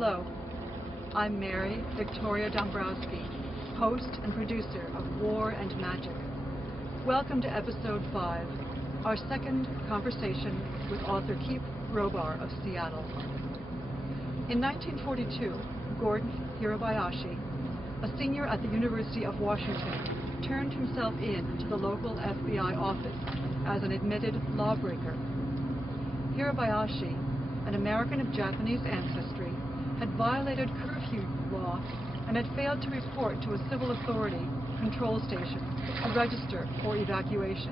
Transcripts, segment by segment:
Hello, I'm Mary Victoria Dombrowski, host and producer of War and Magic. Welcome to Episode 5, our second conversation with author Keith Robar of Seattle. In 1942, Gordon Hirabayashi, a senior at the University of Washington, turned himself in to the local FBI office as an admitted lawbreaker. Hirabayashi, an American of Japanese ancestry, had violated curfew law and had failed to report to a civil authority control station to register for evacuation.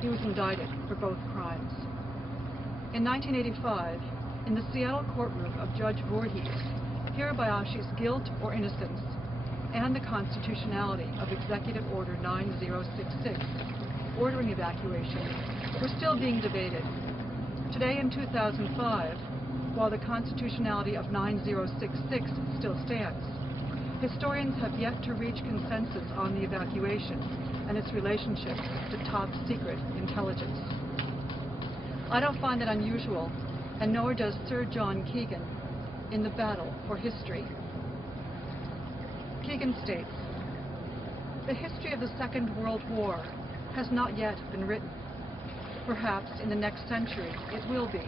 He was indicted for both crimes. In 1985, in the Seattle courtroom of Judge Voorhees, Hirabayashi's guilt or innocence and the constitutionality of Executive Order 9066, ordering evacuation, were still being debated. Today in 2005, while the constitutionality of 9066 still stands, historians have yet to reach consensus on the evacuation and its relationship to top-secret intelligence. I don't find that unusual, and nor does Sir John Keegan in The Battle for History. Keegan states, "The history of the Second World War has not yet been written. Perhaps in the next century it will be.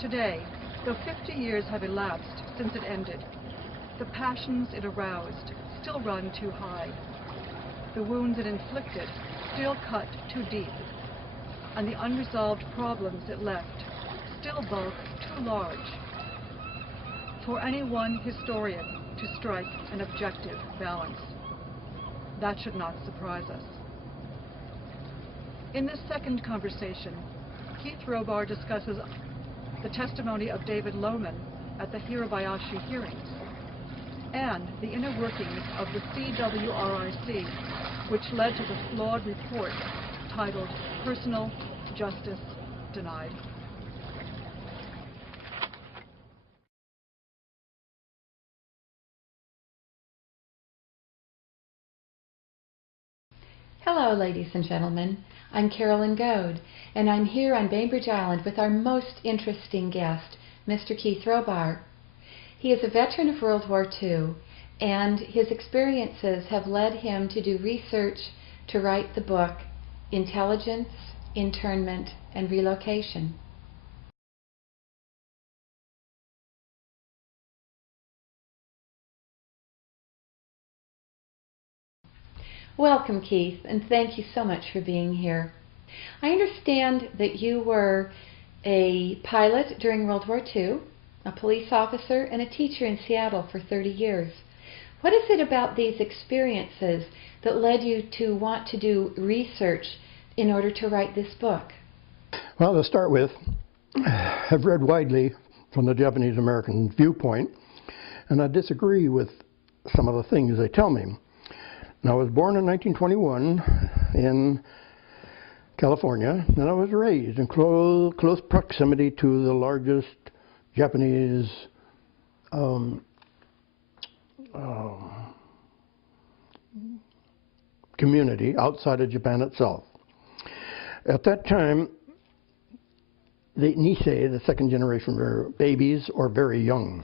Today, though 50 years have elapsed since it ended, the passions it aroused still run too high. The wounds it inflicted still cut too deep, and the unresolved problems it left still bulk too large for any one historian to strike an objective balance. That should not surprise us." In this second conversation, Keith Robar discusses the testimony of David Lowman at the Hirabayashi hearings and the inner workings of the CWRIC, which led to the flawed report titled Personal Justice Denied. Hello, ladies and gentlemen. I'm Carolyn Goad, and I'm here on Bainbridge Island with our most interesting guest, Mr. Keith Robar. He is a veteran of World War II, and his experiences have led him to do research to write the book Intelligence, Internment, and Relocation. Welcome, Keith, and thank you so much for being here. I understand that you were a pilot during World War II, a police officer, and a teacher in Seattle for 30 years. What is it about these experiences that led you to want to do research in order to write this book? Well, to start with, I've read widely from the Japanese-American viewpoint, and I disagree with some of the things they tell me. Now, I was born in 1921 in California, and I was raised in close proximity to the largest Japanese community outside of Japan itself. At that time, the Nisei, the second generation, were babies or very young.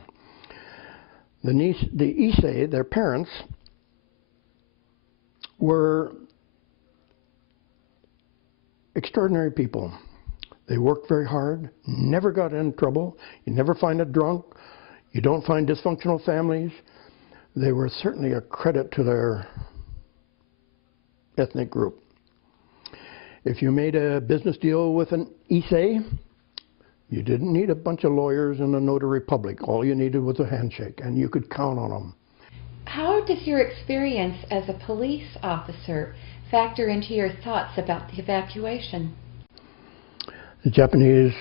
The Issei, their parents, were extraordinary people. They worked very hard, never got in trouble. You never find a drunk. You don't find dysfunctional families. They were certainly a credit to their ethnic group. If you made a business deal with an Issei, you didn't need a bunch of lawyers and a notary public. All you needed was a handshake, and you could count on them. How does your experience as a police officer factor into your thoughts about the evacuation? The Japanese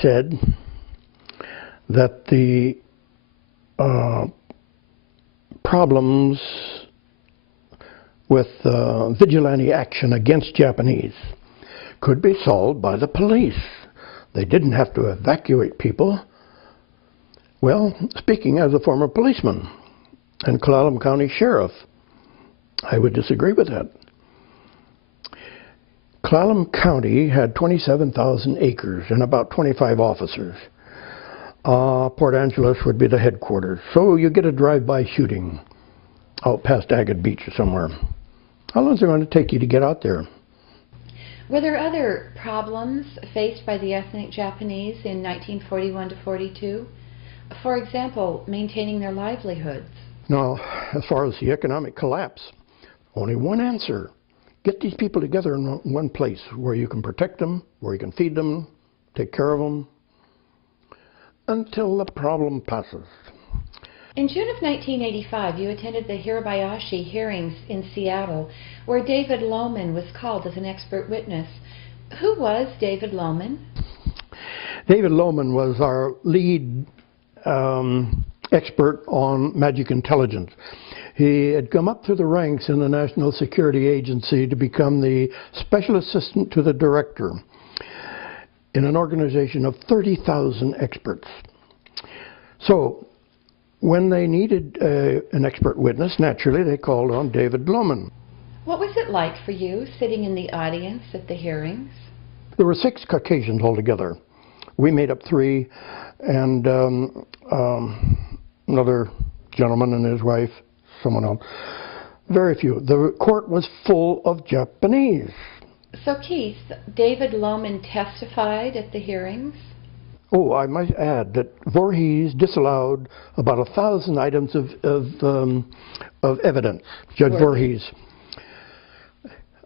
said that the problems with vigilante action against Japanese could be solved by the police. They didn't have to evacuate people. Well, speaking as a former policeman and Clallam County Sheriff, I would disagree with that. Clallam County had 27,000 acres and about 25 officers. Port Angeles would be the headquarters. So you get a drive-by shooting out past Agate Beach or somewhere. How long is it going to take you to get out there? Were there other problems faced by the ethnic Japanese in 1941 to 42? For example, maintaining their livelihoods. Now, as far as the economic collapse, only one answer. Get these people together in one place where you can protect them, where you can feed them, take care of them, until the problem passes. In June of 1985, you attended the Hirabayashi hearings in Seattle, where David Lowman was called as an expert witness. Who was David Lowman? David Lowman was our lead expert on magic intelligence. He had come up through the ranks in the National Security Agency to become the special assistant to the director in an organization of 30,000 experts. So, when they needed an expert witness, naturally they called on David Lowman. What was it like for you sitting in the audience at the hearings? There were 6 Caucasians altogether. We made up 3, and another gentleman and his wife, someone else. Very few. The court was full of Japanese. So Keith, David Lowman testified at the hearings? Oh, I might add that Voorhees disallowed about 1,000 items of evidence. Judge Voorhees.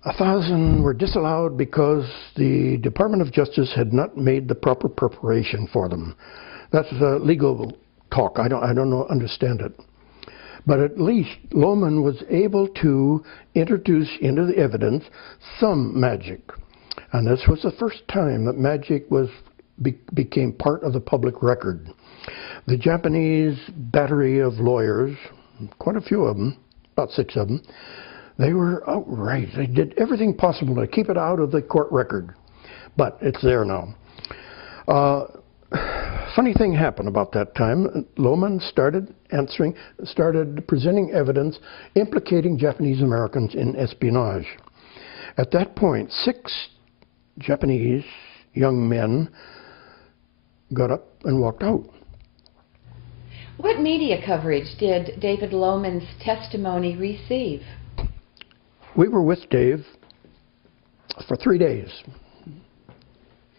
1,000 were disallowed because the Department of Justice had not made the proper preparation for them. That's legal talk. I don't understand it. But at least Lowman was able to introduce into the evidence some magic. And this was the first time that magic became part of the public record. The Japanese battery of lawyers, quite a few of them, about 6 of them, they were outright. They did everything possible to keep it out of the court record. But it's there now. Funny thing happened about that time. Lowman started presenting evidence implicating Japanese Americans in espionage. At that point, 6 Japanese young men got up and walked out. What media coverage did David Lowman's testimony receive? We were with Dave for 3 days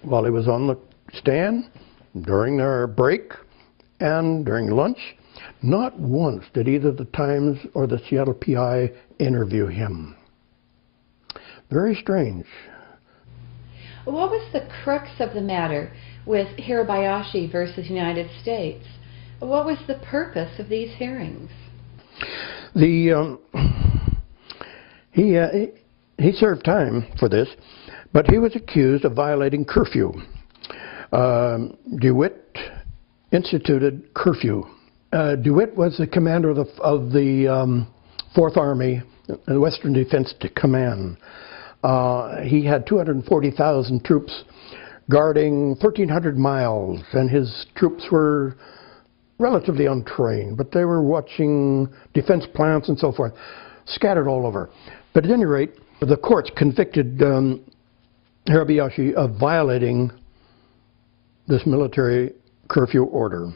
while he was on the stand, during their break, and during lunch. Not once did either the Times or the Seattle PI interview him. Very strange. What was the crux of the matter with Hirabayashi versus United States? What was the purpose of these hearings? He served time for this, but he was accused of violating curfew. DeWitt instituted curfew. DeWitt was the commander of the 4th Army, the Western Defense Command. He had 240,000 troops guarding 1,300 miles, and his troops were relatively untrained, but they were watching defense plants and so forth, scattered all over. But at any rate, the courts convicted Hirabayashi of violating this military curfew order.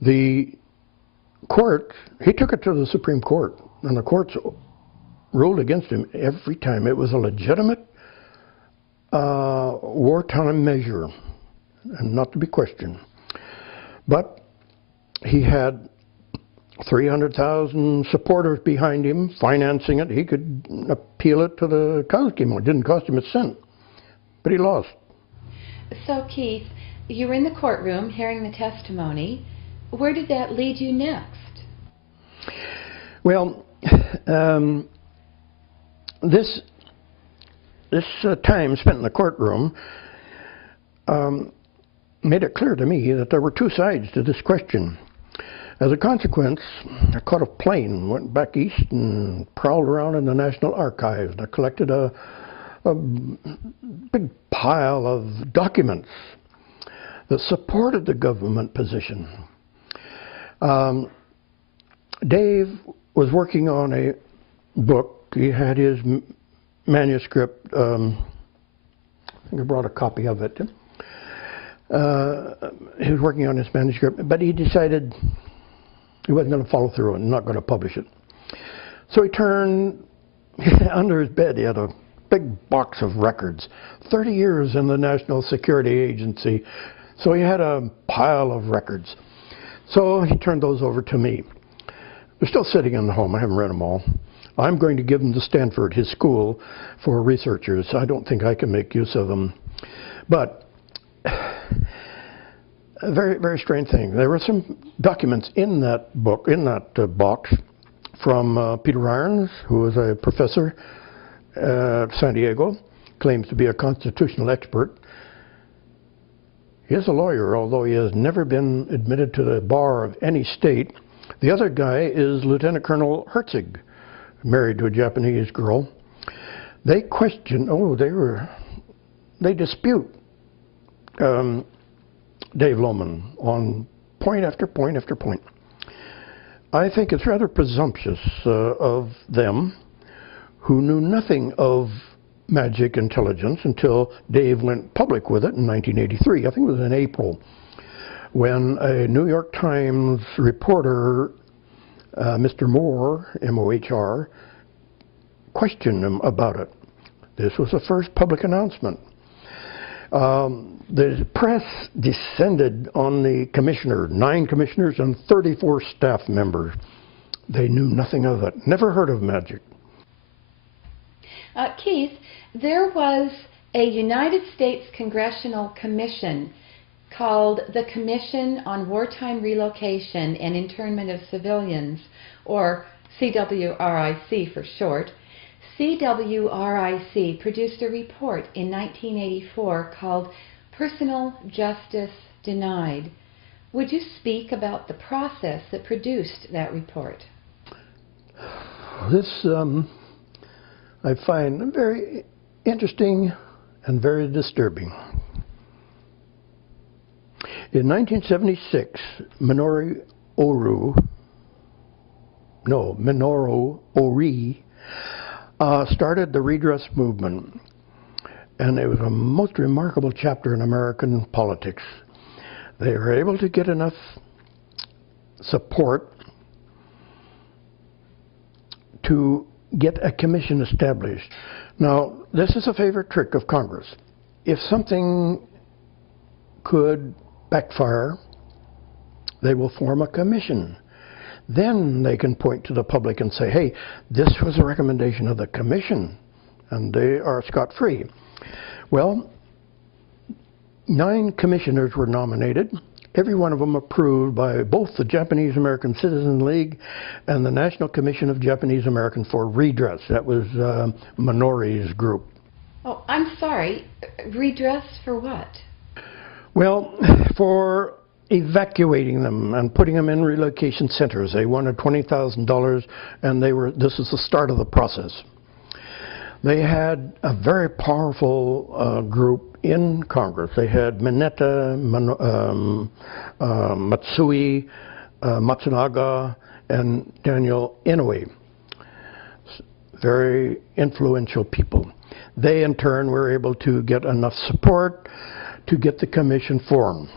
The court, he took it to the Supreme Court, and the courts ruled against him every time. It was a legitimate wartime measure, and not to be questioned. But he had 300,000 supporters behind him, financing it. He could appeal it to the county. It didn't cost him a cent, but he lost. So, Keith, you were in the courtroom hearing the testimony. Where did that lead you next? Well, this time spent in the courtroom made it clear to me that there were 2 sides to this question. As a consequence, I caught a plane, went back east and prowled around in the National Archives. And I collected a big pile of documents that supported the government position. Dave was working on a book. He had his manuscript. I think I brought a copy of it. He was working on his manuscript, but he decided he wasn't going to follow through and not going to publish it. So he turned under his bed. He had a big box of records, 30 years in the National Security Agency. So he had a pile of records. So he turned those over to me. They're still sitting in the home. I haven't read them all. I'm going to give them to Stanford, his school, for researchers. I don't think I can make use of them. But a very, very strange thing. There were some documents in that book, in that box, from Peter Irons, who was a professor at San Diego, claims to be a constitutional expert. He is a lawyer, although he has never been admitted to the bar of any state. The other guy is Lieutenant Colonel Herzig, married to a Japanese girl. They question, they dispute Dave Lowman on point after point after point. I think it's rather presumptuous of them, who knew nothing of magic intelligence until Dave went public with it in 1983. I think it was in April, when a New York Times reporter, Mr. Moore, M-O-H-R, questioned him about it. This was the first public announcement. The press descended on the commissioner, 9 commissioners and 34 staff members. They knew nothing of it, never heard of magic. Keith, there was a United States Congressional Commission called the Commission on Wartime Relocation and Internment of Civilians, or CWRIC for short. CWRIC produced a report in 1984 called Personal Justice Denied. Would you speak about the process that produced that report? This I find very interesting and very disturbing. In 1976, Minoru Ori started the redress movement, and it was a most remarkable chapter in American politics. They were able to get enough support to get a commission established. Now, this is a favorite trick of Congress. If something could backfire, they will form a commission. Then they can point to the public and say, hey, this was a recommendation of the commission, and they are scot-free. Well, 9 commissioners were nominated, every one of them approved by both the Japanese American Citizen League and the National Commission of Japanese Americans for Redress. That was Minori's group. Oh, I'm sorry. Redress for what? Well, for evacuating them and putting them in relocation centers. They wanted $20,000, and this is the start of the process. They had a very powerful group in Congress. They had Mineta, Matsui, Matsunaga, and Daniel Inouye. Very influential people. They, in turn, were able to get enough support to get the commission formed.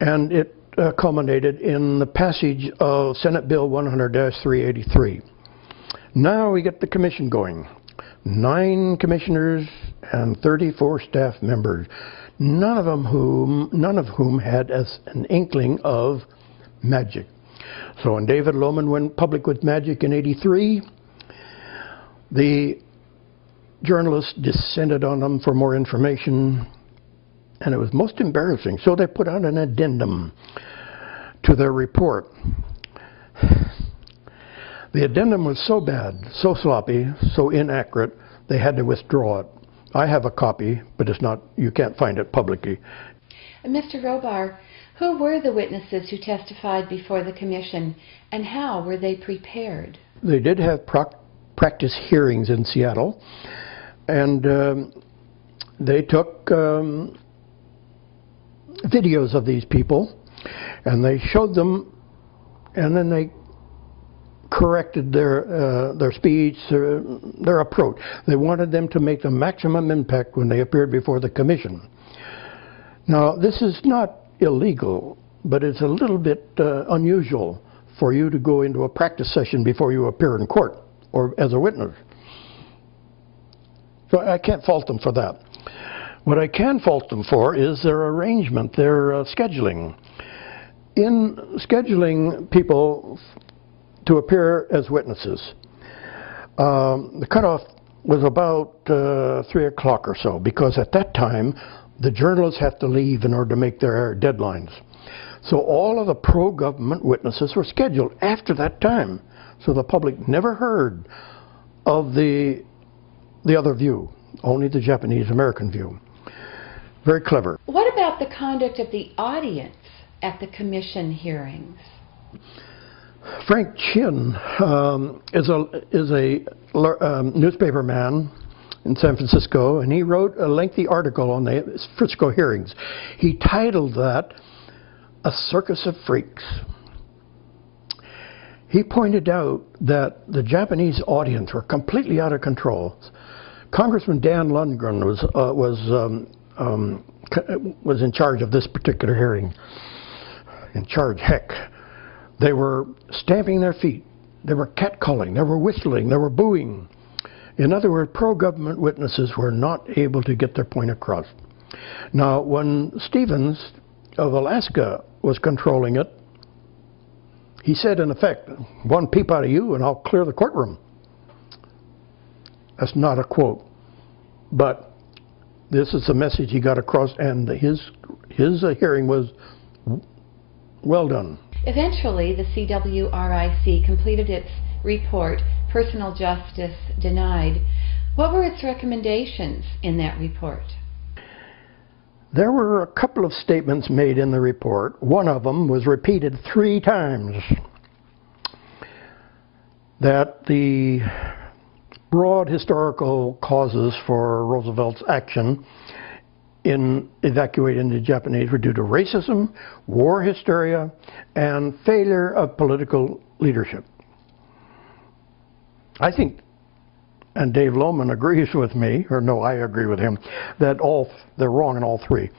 And it culminated in the passage of Senate Bill 100-383. Now we get the commission going. 9 commissioners and 34 staff members, none of whom had an inkling of magic. So when David Lowman went public with magic in '83, the journalists descended on them for more information, and it was most embarrassing. So they put out an addendum to their report. The addendum was so bad, so sloppy, so inaccurate, they had to withdraw it. I have a copy, but you can't find it publicly. Mr. Robar, who were the witnesses who testified before the commission, and how were they prepared? They did have practice hearings in Seattle, and they took videos of these people, and they showed them, and then they corrected their speech, their approach. They wanted them to make the maximum impact when they appeared before the commission. Now, this is not illegal, but it's a little bit unusual for you to go into a practice session before you appear in court or as a witness. So I can't fault them for that. What I can fault them for is their arrangement, their scheduling. In scheduling people to appear as witnesses, the cutoff was about 3 o'clock or so, because at that time the journalists have to leave in order to make their deadlines. So all of the pro-government witnesses were scheduled after that time, so the public never heard of the other view, only the Japanese-American view. Very clever. What about the conduct of the audience at the commission hearings? Frank Chin is a newspaper man in San Francisco, and he wrote a lengthy article on the Frisco hearings. He titled that "A Circus of Freaks." He pointed out that the Japanese audience were completely out of control. Congressman Dan Lundgren was in charge of this particular hearing. In charge, heck. They were stamping their feet. They were catcalling. They were whistling. They were booing. In other words, pro-government witnesses were not able to get their point across. Now, when Stevens of Alaska was controlling it, he said, in effect, "One peep out of you and I'll clear the courtroom." That's not a quote, but this is the message he got across, and his hearing was well done. Eventually, the CWRIC completed its report, Personal Justice Denied. What were its recommendations in that report? There were a couple of statements made in the report. One of them was repeated 3 times, that the broad historical causes for Roosevelt's action in evacuating the Japanese were due to racism, war hysteria, and failure of political leadership. I think, and Dave Lowman agrees with me, or no, I agree with him, that they're wrong in all 3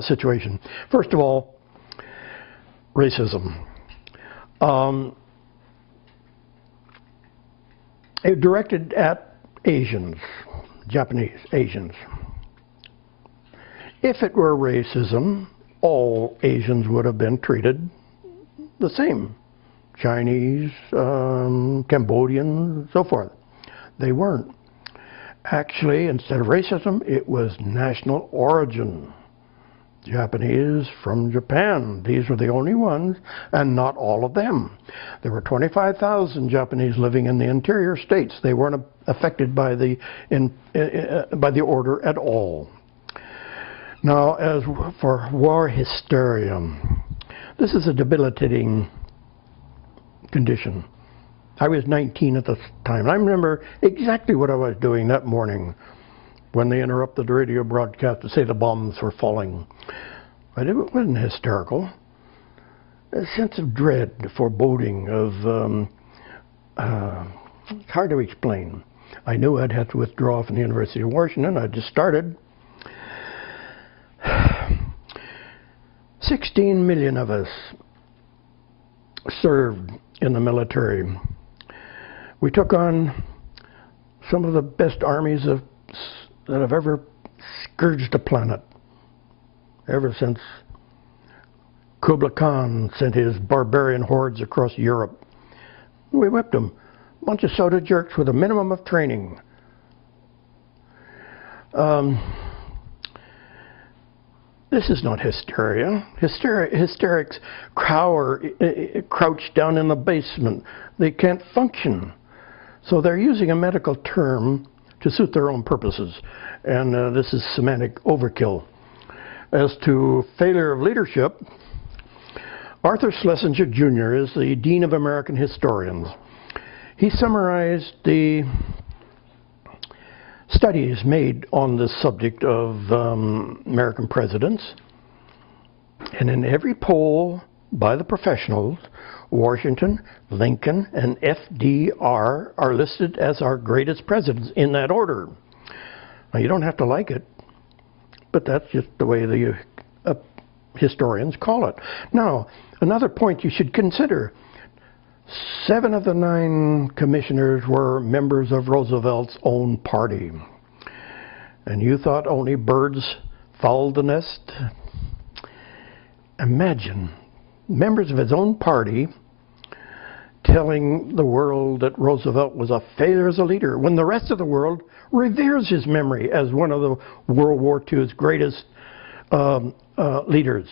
situations. First of all, racism. It directed at Asians, Japanese Asians. If it were racism, all Asians would have been treated the same. Chinese, Cambodians, so forth. They weren't. Actually, instead of racism, it was national origin. Japanese from Japan. These were the only ones, and not all of them. There were 25,000 Japanese living in the interior states. They weren't affected by the order at all. Now, as for war hysteria, this is a debilitating condition. I was 19 at the time, and I remember exactly what I was doing that morning when they interrupted the radio broadcast to say the bombs were falling. But it wasn't hysterical. A sense of dread, foreboding of, it's hard to explain. I knew I'd have to withdraw from the University of Washington. I just started. 16 million of us served in the military. We took on some of the best armies that have ever scourged the planet, ever since Kublai Khan sent his barbarian hordes across Europe. We whipped them. A bunch of soda jerks with a minimum of training. This is not hysteria. Hysterics crouch down in the basement. They can't function. So they're using a medical term to suit their own purposes. And this is semantic overkill. As to failure of leadership, Arthur Schlesinger Jr. is the Dean of American Historians. He summarized the studies made on this subject of American presidents, and in every poll by the professionals, Washington, Lincoln, and FDR are listed as our greatest presidents in that order. Now, you don't have to like it, but that's just the way the historians call it. Now, another point you should consider, 7 of the 9 commissioners were members of Roosevelt's own party. And you thought only birds fouled the nest? Imagine members of his own party telling the world that Roosevelt was a failure as a leader, when the rest of the world reveres his memory as one of the World War II's greatest leaders.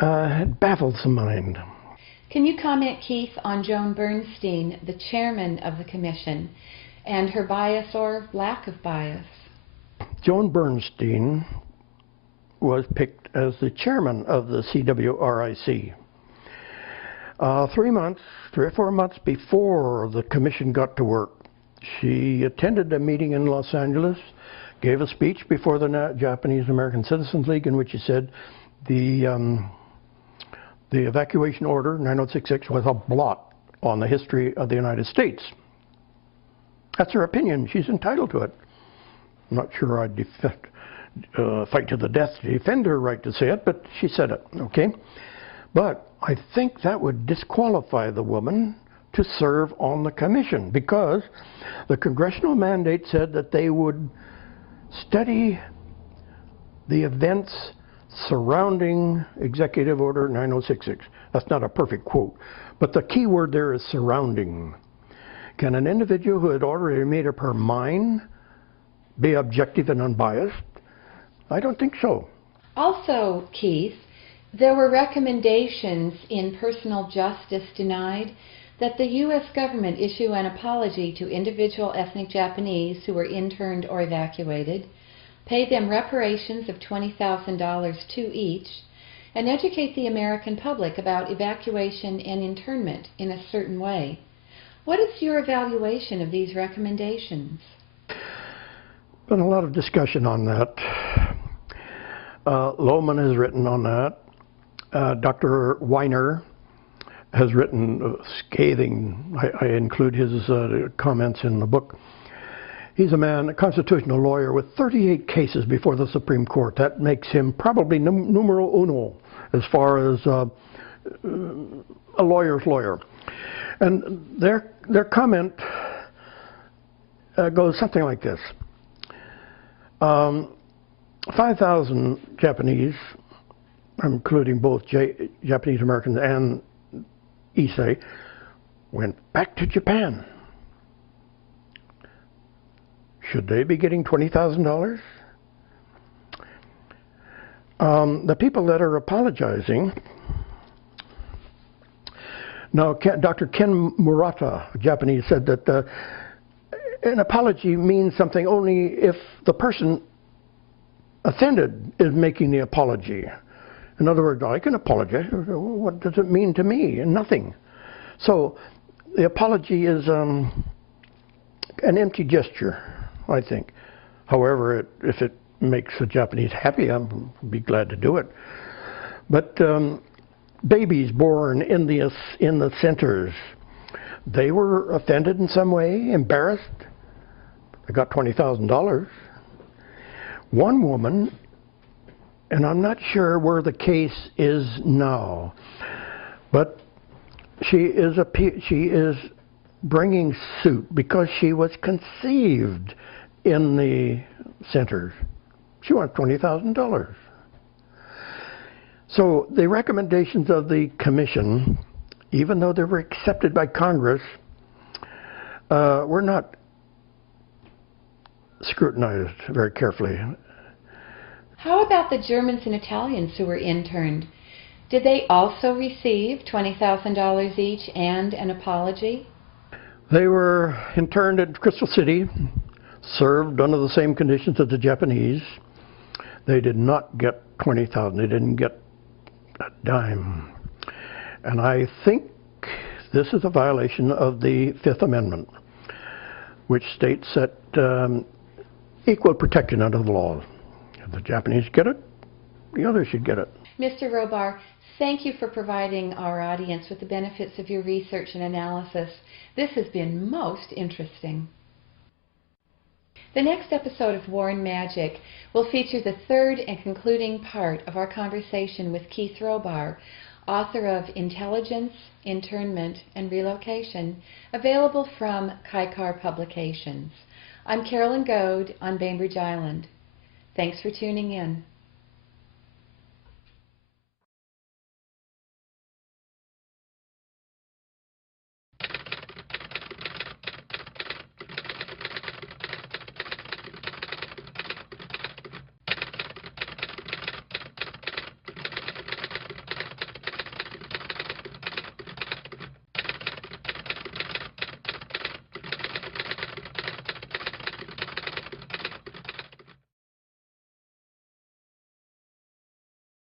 It baffles the mind. Can you comment, Keith, on Joan Bernstein, the chairman of the commission, and her bias or lack of bias? Joan Bernstein was picked as the chairman of the CWRIC. 3 or 4 months before the commission got to work, she attended a meeting in Los Angeles, gave a speech before the Japanese American Citizens League in which she said the evacuation order 9066 was a blot on the history of the United States. That's her opinion. She's entitled to it. I'm not sure I'd fight to the death to defend her right to say it, but she said it, okay? But I think that would disqualify the woman to serve on the commission, because the congressional mandate said that they would study the events surrounding Executive Order 9066. That's not a perfect quote, but the key word there is surrounding. Can an individual who had already made up her mind be objective and unbiased? I don't think so. Also, Keith, there were recommendations in Personal Justice Denied that the U.S. government issue an apology to individual ethnic Japanese who were interned or evacuated, pay them reparations of $20,000 to each, and educate the American public about evacuation and internment in a certain way. What is your evaluation of these recommendations? Been a lot of discussion on that. Lowman has written on that. Dr. Weiner has written scathing. I include his comments in the book. He's a constitutional lawyer with 38 cases before the Supreme Court. That makes him probably numero uno as far as a lawyer's lawyer. And their comment goes something like this. 5,000 Japanese, including both Japanese Americans and Issei, went back to Japan. Should they be getting $20,000? The people that are apologizing, now Dr. Ken Murata, Japanese, said that an apology means something only if the person offended is making the apology. In other words, I can apologize. What does it mean to me? Nothing. So the apology is an empty gesture, I think. However, if it makes the Japanese happy, I'd be glad to do it. But babies born in the centers, they were offended in some way, embarrassed. They got $20,000. One woman, and I'm not sure where the case is now, but she is bringing suit because she was conceived in the centers. She wants $20,000. So the recommendations of the commission, even though they were accepted by Congress, were not scrutinized very carefully. How about the Germans and Italians who were interned? Did they also receive $20,000 each and an apology? They were interned at Crystal City, served under the same conditions as the Japanese. They did not get $20,000. They didn't get a dime. And I think this is a violation of the Fifth Amendment, which states that equal protection under the law. If the Japanese get it, the others should get it. Mr. Robar, Thank you for providing our audience with the benefits of your research and analysis. This has been most interesting. The next episode of War and Magic will feature the third and concluding part of our conversation with Keith Robar, author of Intelligence, Internment, and Relocation, available from Kaikar Publications. I'm Carolyn Goad on Bainbridge Island. Thanks for tuning in.